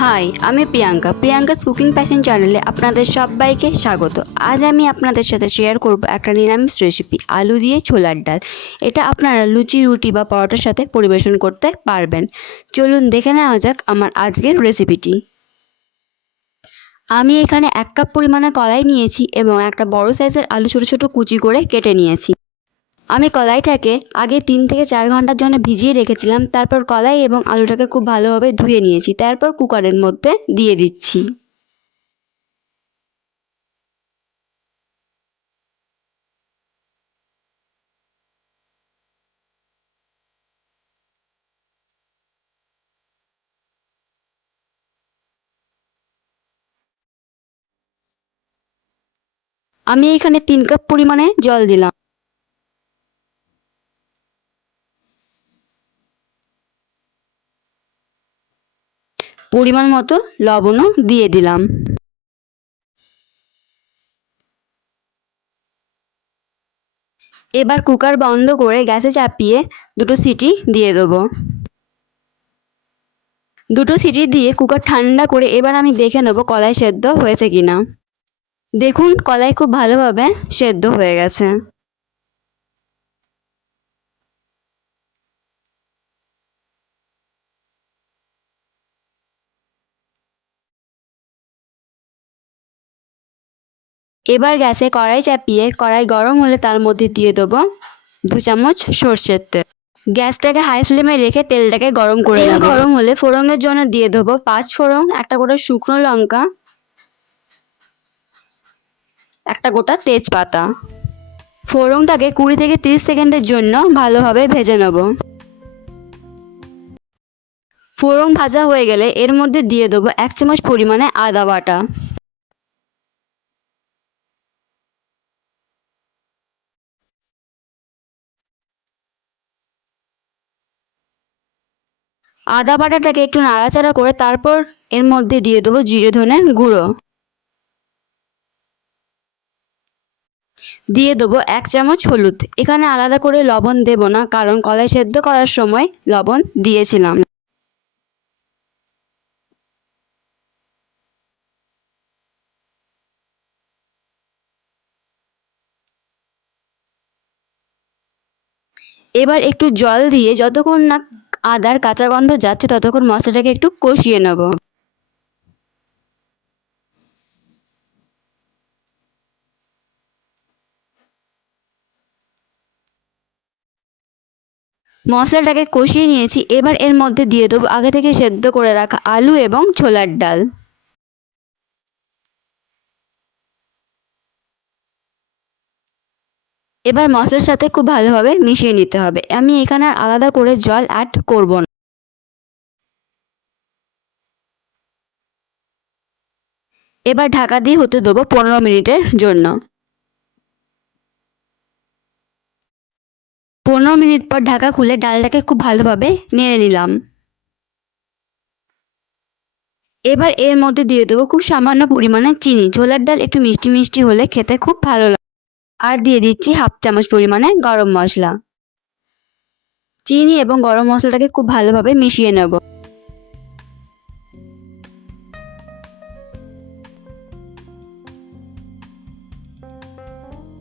High আমি Priyanka. Priyanka's cooking passion চ্যানেলে আপনাদের সবাইকে স্বাগত। আজ আমি আপনাদের সাথে শেয়ার করব একটা নিরামিষ রেসিপি আলু দিয়ে ছোলার ডাল। এটা আপনারা লুচি, রুটি বা পরোটার সাথে পরিবেশন করতে পারবেন। চলুন দেখে নেওয়া যাক আমার আজকের রেসিপিটি আমি এখানে এক কাপ পরিমাণে কলাই নিয়েছি এবং একটা বড় সাইজের আলু ছোটো ছোটো কুচি করে কেটে নিয়েছি। আমি কলাইটাকে আগে তিন থেকে চার ঘণ্টার জন্য ভিজিয়ে রেখেছিলাম, তারপর কলাই এবং আলুটাকে খুব ভালোভাবে ধুয়ে নিয়েছি, তারপর কুকারের মধ্যে দিয়ে দিচ্ছি। আমি এখানে তিন কাপ পরিমাণে জল দিলাম। পরিমাণ মতো লবণও দিয়ে দিলাম। এবার কুকার বন্ধ করে গ্যাসে চাপিয়ে দুটো সিটি দিয়ে দেবো। দুটো সিটি দিয়ে কুকার ঠান্ডা করে এবার আমি দেখে নেব কলাই সেদ্ধ হয়েছে কিনা। দেখুন, কলাই খুব ভালোভাবে সেদ্ধ হয়ে গেছে। এবার গ্যাসে কড়াই চাপিয়ে কড়াই গরম হলে তার মধ্যে দিয়ে দেবো দু চামচ সর্ষের তেল। গ্যাসটাকে হাই ফ্লেমে রেখে তেলটাকে গরম করে তেল গরম হলে ফোড়নের জন্য দিয়ে দেবো পাঁচ ফোড়ন একটা গোটা শুকনো লঙ্কা একটা গোটা তেজপাতা। ফোড়নটাকে কুড়ি থেকে তিরিশ সেকেন্ডের জন্য ভালোভাবে ভেজে নেব। ফোড়ন ভাজা হয়ে গেলে এর মধ্যে দিয়ে দেবো এক চামচ পরিমাণে আদা বাটা। আদা বাটাটাকে একটু নাড়াচাড়া করে তারপর এর মধ্যে দিয়ে দেবো জিরে ধনে গুঁড়ো। দিয়ে দেবো এক চামচ হলুদ। এখানে আলাদা করে লবণ দেব না, কারণ কলাই সেদ্ধ করার সময় লবণ দিয়েছিলাম। এবার একটু জল দিয়ে যতক্ষণ না আদার কাঁচা গন্ধ যাচ্ছে, ততক্ষণ মশলাটাকে একটু কষিয়ে নেব। মশলাটাকে কষিয়ে নিয়েছি, এবার এর মধ্যে দিয়ে দেবো আগে থেকে সেদ্ধ করে রাখা আলু এবং ছোলার ডাল। এবার মশলার সাথে খুব ভালোভাবে মিশিয়ে নিতে হবে। আমি এখানে আর আলাদা করে জল অ্যাড করব না। এবার ঢাকা দিয়ে হতে দেবো পনেরো মিনিটের জন্য। পনেরো মিনিট পর ঢাকা খুলে ডালটাকে খুব ভালোভাবে নেড়ে নিলাম। এবার এর মধ্যে দিয়ে দেবো খুব সামান্য পরিমাণে চিনি। ছোলার ডাল একটু মিষ্টি মিষ্টি হলে খেতে খুব ভালো লাগে আর দিয়ে দিচ্ছি হাফ চামচ পরিমাণে গরম মশলা। চিনি এবং গরম মশলাটাকে খুব ভালোভাবে মিশিয়ে নেব।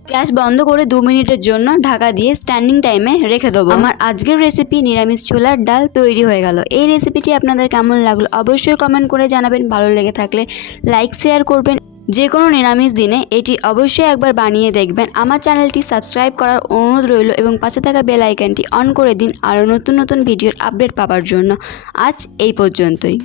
গ্যাস বন্ধ করে দু মিনিটের জন্য ঢাকা দিয়ে স্ট্যান্ডিং টাইমে রেখে দেবো। আমার আজকের রেসিপি নিরামিষ ছোলার ডাল তৈরি হয়ে গেল। এই রেসিপিটি আপনাদের কেমন লাগল অবশ্যই কমেন্ট করে জানাবেন। ভালো লেগে থাকলে লাইক শেয়ার করবেন। যে কোনো নিরামিষ দিনে এটি অবশ্যই একবার বানিয়ে দেখবেন। আমার চ্যানেলটি সাবস্ক্রাইব করার অনুরোধ রইল এবং পাশে থাকা বেল আইকনটি অন করে দিন আরও নতুন নতুন ভিডিওর আপডেট পাওয়ার জন্য। আজ এই পর্যন্তই।